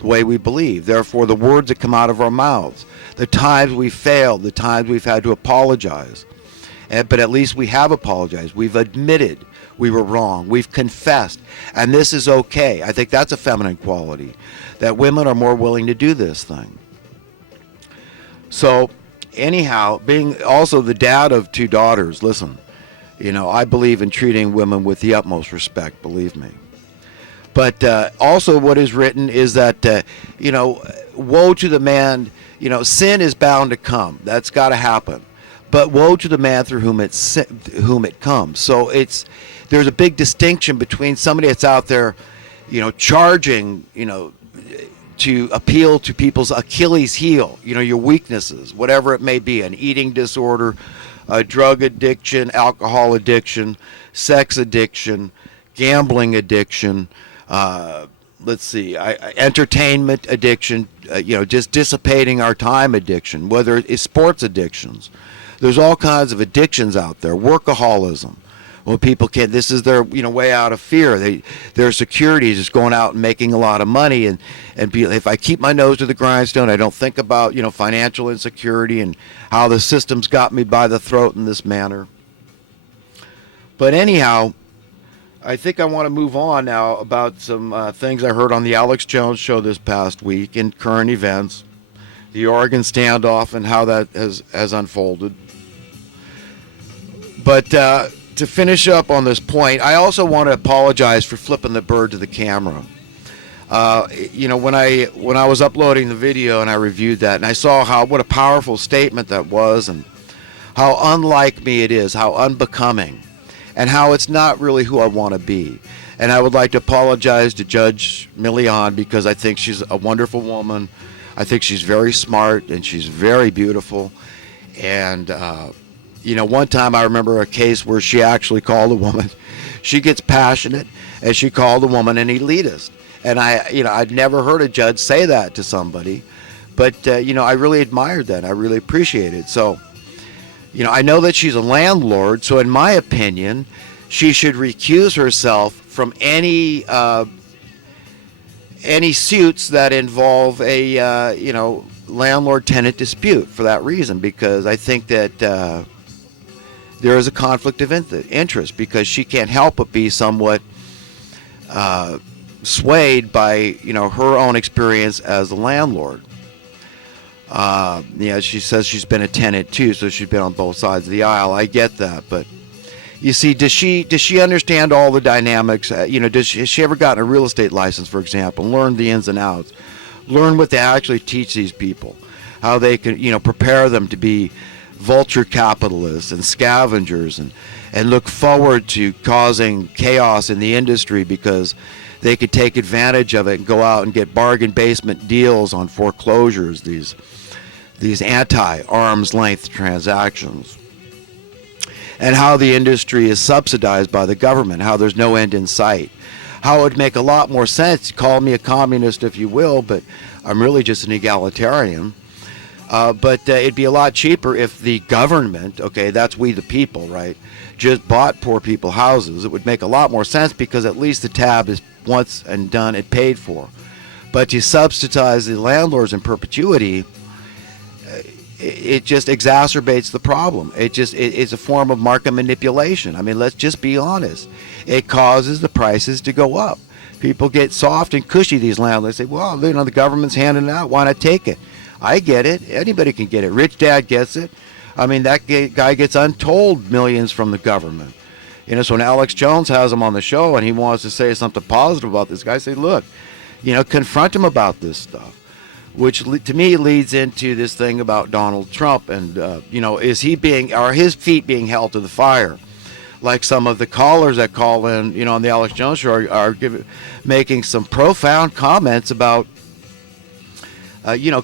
the way we believe. Therefore, the words that come out of our mouths, the times we failed, the times we've had to apologize. But at least we have apologized. We've admitted we were wrong. We've confessed. And this is okay. I think that's a feminine quality, that women are more willing to do this thing. So, anyhow, being also the dad of 2 daughters, listen, I believe in treating women with the utmost respect, believe me. But also what is written is that, woe to the man, sin is bound to come. That's got to happen. But woe to the man through whom it comes. So there's a big distinction between somebody that's out there, charging, to appeal to people's Achilles heel, your weaknesses, whatever it may be, an eating disorder, a drug addiction, alcohol addiction, sex addiction, gambling addiction, entertainment addiction, just dissipating our time addiction, whether it's sports addictions. There's all kinds of addictions out there. Workaholism. Well, people can't. This is their way out of fear. Their security is just going out and making a lot of money, and if I keep my nose to the grindstone, I don't think about financial insecurity and how the system's got me by the throat in this manner. But anyhow, I think I want to move on now about some things I heard on the Alex Jones show this past week in current events, the Oregon standoff and how that has unfolded. But to finish up on this point, I also want to apologize for flipping the bird to the camera. When I was uploading the video and I reviewed that, and I saw what a powerful statement that was, and how unlike me it is, how unbecoming, and how it's not really who I want to be. And I would like to apologize to Judge Milian, because I think she's a wonderful woman. I think she's very smart and she's very beautiful. And one time I remember a case where she actually called a woman. She gets passionate, and she called a woman an elitist. And I'd never heard a judge say that to somebody, but I really admired that. I really appreciate it. So, I know that she's a landlord. So, in my opinion, she should recuse herself from any suits that involve a landlord-tenant dispute for that reason, because I think that there is a conflict of interest, because she can't help but be somewhat swayed by her own experience as a landlord. She says she's been a tenant too, so she's been on both sides of the aisle. I get that, but you see, does she understand all the dynamics? Has she ever gotten a real estate license, for example, and learned the ins and outs, learn what they actually teach these people, how they can prepare them to be vulture capitalists and scavengers, and look forward to causing chaos in the industry because they could take advantage of it and go out and get bargain basement deals on foreclosures, these anti-arm's length transactions. And how the industry is subsidized by the government, how there's no end in sight. How it would make a lot more sense, call me a communist if you will, but I'm really just an egalitarian. But it'd be a lot cheaper if the government, okay, that's we the people, right, just bought poor people houses. It would make a lot more sense, because at least the tab is once and done and paid for. But to subsidize the landlords in perpetuity, it just exacerbates the problem. It's a form of market manipulation. I mean, let's just be honest. It causes the prices to go up. People get soft and cushy, these landlords. Say, well, the government's handing it out. Why not take it? I get it. Anybody can get it. Rich dad gets it. I mean, that guy gets untold millions from the government. So when Alex Jones has him on the show and he wants to say something positive about this guy, say, look, confront him about this stuff, which to me leads into this thing about Donald Trump. And, are his feet being held to the fire? Like some of the callers that call in, on the Alex Jones show are making some profound comments about,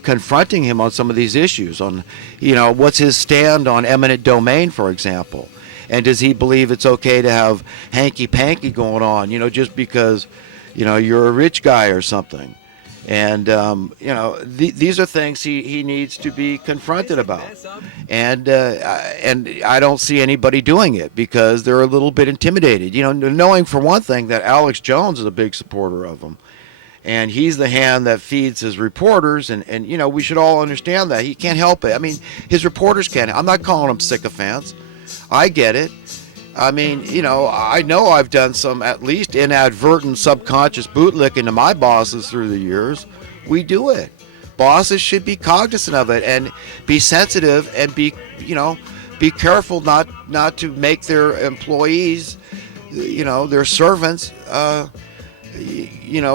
confronting him on some of these issues, on, what's his stand on eminent domain, for example. And does he believe it's okay to have hanky-panky going on, just because, you're a rich guy or something? And, these are things he needs to be confronted about. And I don't see anybody doing it, because they're a little bit intimidated, knowing for one thing that Alex Jones is a big supporter of him. And he's the hand that feeds his reporters, and we should all understand that. He can't help it. I mean, his reporters can't. I'm not calling them sycophants. I get it. I mean, I know I've done some at least inadvertent subconscious bootlicking to my bosses through the years. We do it. Bosses should be cognizant of it and be sensitive and be careful not to make their employees, their servants,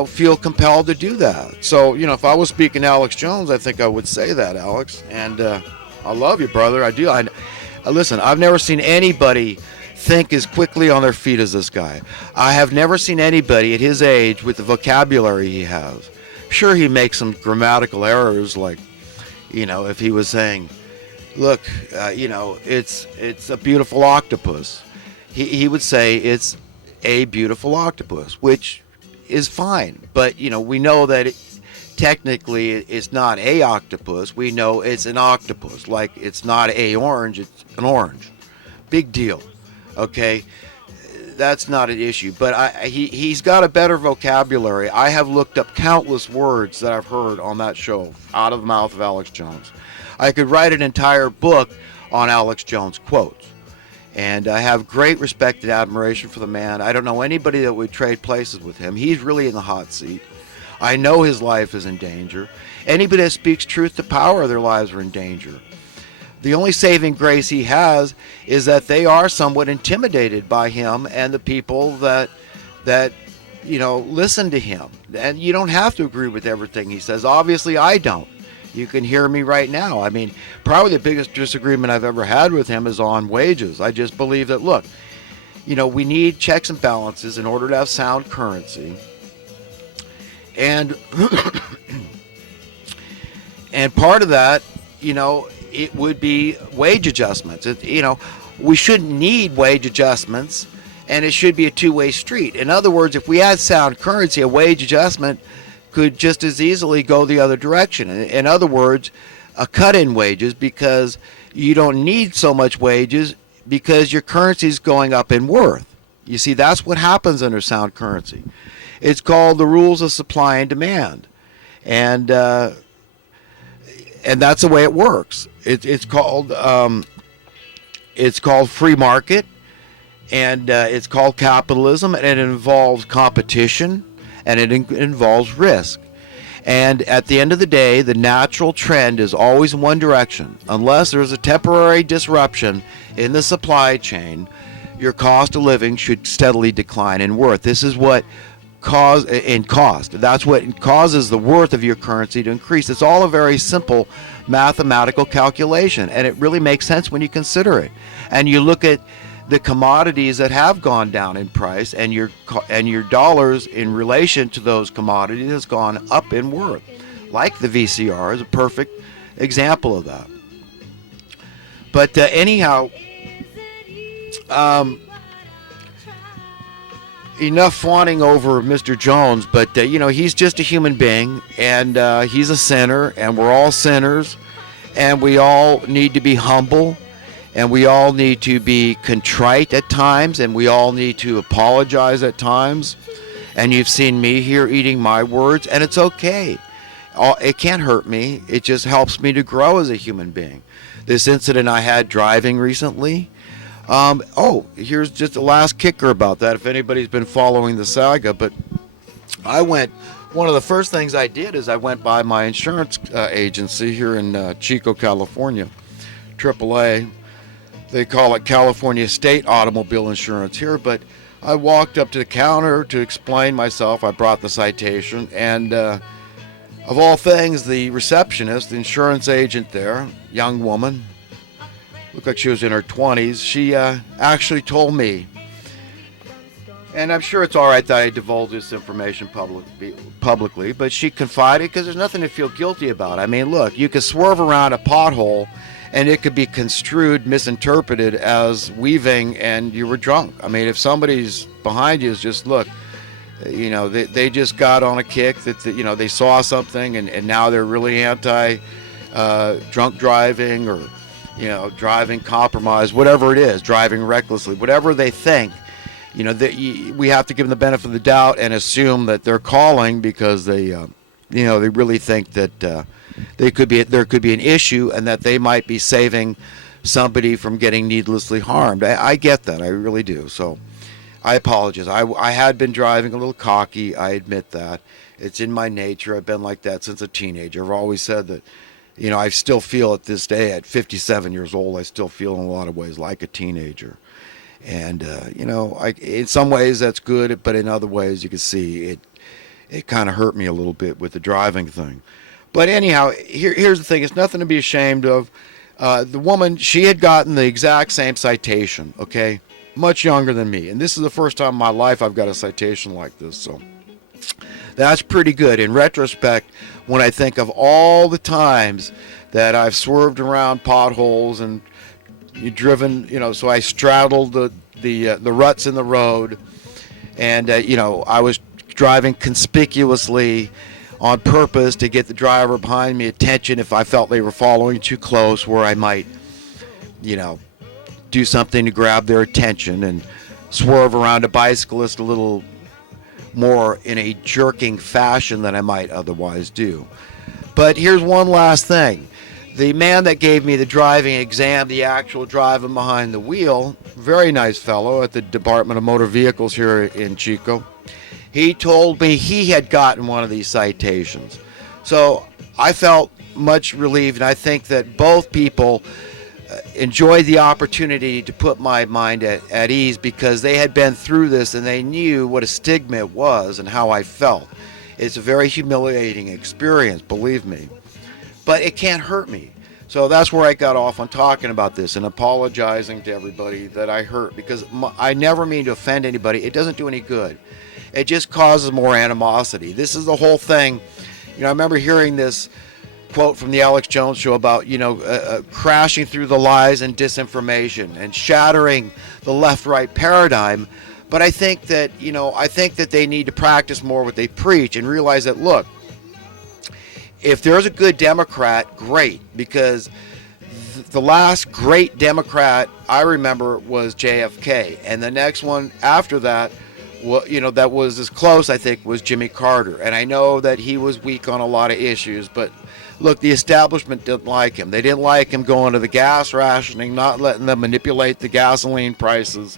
feel compelled to do that. So, if I was speaking to Alex Jones, I think I would say that, Alex. And I love you, brother. I do. Listen, I've never seen anybody think as quickly on their feet as this guy. I have never seen anybody at his age with the vocabulary he has. Sure, he makes some grammatical errors, like, if he was saying, look, it's a beautiful octopus. He would say it's a beautiful octopus, which is fine. But, we know that technically it's not a octopus. We know it's an octopus. Like, it's not a orange, it's an orange. Big deal. Okay? That's not an issue. But he's got a better vocabulary. I have looked up countless words that I've heard on that show out of the mouth of Alex Jones. I could write an entire book on Alex Jones quotes. And I have great respect and admiration for the man. I don't know anybody that would trade places with him. He's really in the hot seat. I know his life is in danger. Anybody that speaks truth to power, their lives are in danger. The only saving grace he has is that they are somewhat intimidated by him and the people that listen to him. And you don't have to agree with everything he says. Obviously, I don't. You can hear me right now. I mean, probably the biggest disagreement I've ever had with him is on wages. I just believe that, look, we need checks and balances in order to have sound currency. And and part of that, it would be wage adjustments. We shouldn't need wage adjustments, and it should be a two-way street. In other words, if we had sound currency, a wage adjustment could just as easily go the other direction. In other words, a cut in wages, because you don't need so much wages because your currency is going up in worth. You see, that's what happens under sound currency. It's called the rules of supply and demand. And that's the way it works. It's called free market, and it's called capitalism, and it involves competition, and it involves risk. And at the end of the day, the natural trend is always in one direction. Unless there's a temporary disruption in the supply chain, your cost of living should steadily decline in worth. This is what cost. That's what causes the worth of your currency to increase. It's all a very simple mathematical calculation, and it really makes sense when you consider it. And you look at the commodities that have gone down in price, and your dollars in relation to those commodities has gone up in worth. Like the VCR is a perfect example of that. But anyhow, enough fawning over Mr. Jones, but he's just a human being, and he's a sinner, and we're all sinners, and we all need to be humble, and we all need to be contrite at times, and we all need to apologize at times. And you've seen me here eating my words, and it's okay. It can't hurt me. It just helps me to grow as a human being. This incident I had driving recently, here's just the last kicker about that, if anybody's been following the saga. But one of the first things I did is I went by my insurance agency here in Chico, California, AAA. They call it California State Automobile Insurance here, but I walked up to the counter to explain myself. I brought the citation, and of all things, the receptionist, the insurance agent there, young woman, looked like she was in her 20s, she actually told me, and I'm sure it's all right that I divulge this information publicly, but she confided, because there's nothing to feel guilty about. I mean, look, you could swerve around a pothole, and it could be construed, misinterpreted as weaving, and you were drunk. I mean, if somebody's behind you is just, look, they just got on a kick that, they saw something, and now they're really anti drunk driving, or, driving compromised, whatever it is, driving recklessly, whatever they think, we have to give them the benefit of the doubt and assume that they're calling because they really think that there could be an issue and that they might be saving somebody from getting needlessly harmed. I get that, I really do. So I apologize. I had been driving a little cocky. I admit that. It's in my nature. I've been like that since a teenager. I've always said that, I still feel at this day, at 57 years old, I still feel in a lot of ways like a teenager. And, in some ways that's good, but in other ways you can see it kind of hurt me a little bit with the driving thing. But anyhow, here's the thing. It's nothing to be ashamed of. The woman, she had gotten the exact same citation, okay? Much younger than me. And this is the first time in my life I've got a citation like this, so that's pretty good. In retrospect, when I think of all the times that I've swerved around potholes and driven, so I straddled the ruts in the road, and I was driving conspicuously on purpose to get the driver behind me attention if I felt they were following too close, where I might, do something to grab their attention and swerve around a bicyclist a little more in a jerking fashion than I might otherwise do. But here's one last thing. The man that gave me the driving exam, the actual driving behind the wheel, very nice fellow at the Department of Motor Vehicles here in Chico, he told me he had gotten one of these citations. So I felt much relieved, and I think that both people enjoyed the opportunity to put my mind at ease, because they had been through this and they knew what a stigma it was and how I felt. It's a very humiliating experience, believe me. But it can't hurt me. So that's where I got off on talking about this and apologizing to everybody that I hurt, because I never mean to offend anybody. It doesn't do any good. It just causes more animosity. This is the whole thing. I remember hearing this quote from the Alex Jones show about, crashing through the lies and disinformation and shattering the left-right paradigm. But I think that, they need to practice more what they preach and realize that, look, if there's a good Democrat, great, because the last great Democrat I remember was JFK, and the next one after that, that was as close, I think, was Jimmy Carter. And I know that he was weak on a lot of issues, but look, the establishment didn't like him. They didn't like him going to the gas rationing, not letting them manipulate the gasoline prices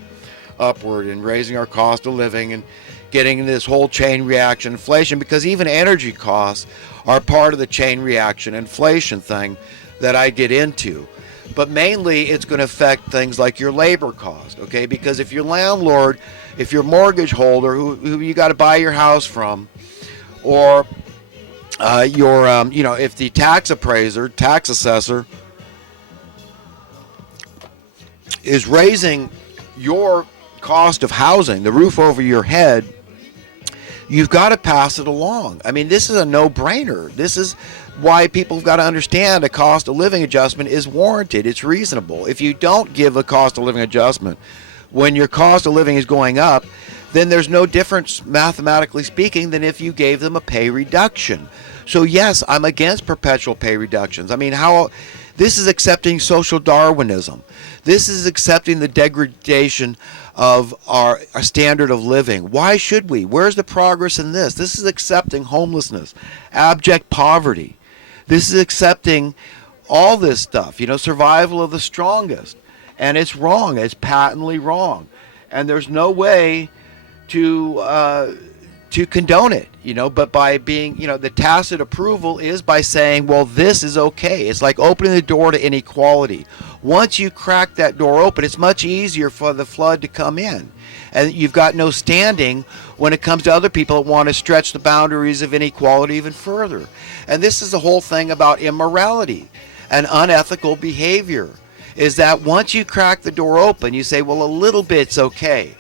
upward and raising our cost of living and getting this whole chain reaction inflation, because even energy costs are part of the chain reaction inflation thing that I get into. But mainly it's going to affect things like your labor cost, okay? Because if your landlord, if your mortgage holder who you got to buy your house from, or if the tax appraiser, tax assessor is raising your cost of housing, the roof over your head, you've got to pass it along. I mean, this is a no-brainer. This is why people have got to understand a cost of living adjustment is warranted. It's reasonable. If you don't give a cost of living adjustment when your cost of living is going up, then there's no difference, mathematically speaking, than if you gave them a pay reduction. So yes, I'm against perpetual pay reductions. I mean, this is accepting social Darwinism. This is accepting the degradation of our standard of living. Why should we? Where's the progress in this? This is accepting homelessness, abject poverty. This is accepting all this stuff, survival of the strongest. And it's wrong. It's patently wrong. And there's no way to condone it, but by being, the tacit approval is by saying, well, this is okay. It's like opening the door to inequality. Once you crack that door open, it's much easier for the flood to come in. And you've got no standing when it comes to other people that want to stretch the boundaries of inequality even further. And this is the whole thing about immorality and unethical behavior, is that once you crack the door open, you say, well, a little bit's okay.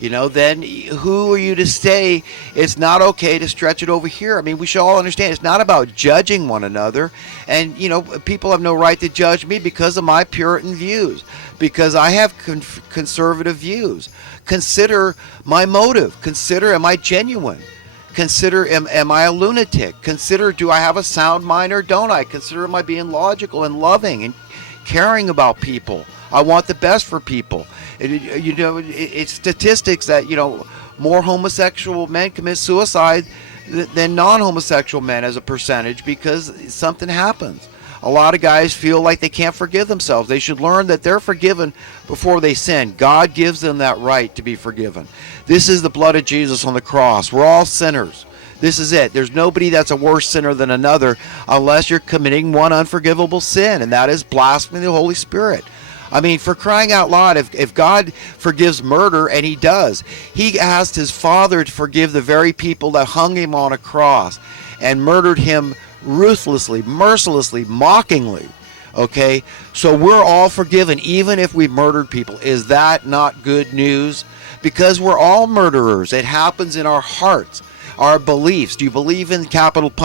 Then who are you to say it's not okay to stretch it over here? I mean, we should all understand it's not about judging one another. And, people have no right to judge me because of my Puritan views, because I have conservative views. Consider my motive. Consider, am I genuine? Consider, am I a lunatic? Consider, do I have a sound mind or don't I? Consider, am I being logical and loving and caring about people? I want the best for people. It's statistics that, more homosexual men commit suicide than non-homosexual men as a percentage, because something happens. A lot of guys feel like they can't forgive themselves. They should learn that they're forgiven before they sin. God gives them that right to be forgiven. This is the blood of Jesus on the cross. We're all sinners. This is it. There's nobody that's a worse sinner than another unless you're committing one unforgivable sin, and that is blaspheming the Holy Spirit. I mean, for crying out loud, if God forgives murder, and he does, he asked his Father to forgive the very people that hung him on a cross and murdered him ruthlessly, mercilessly, mockingly. Okay? So we're all forgiven, even if we murdered people. Is that not good news? Because we're all murderers. It happens in our hearts, our beliefs. Do you believe in capital punishment?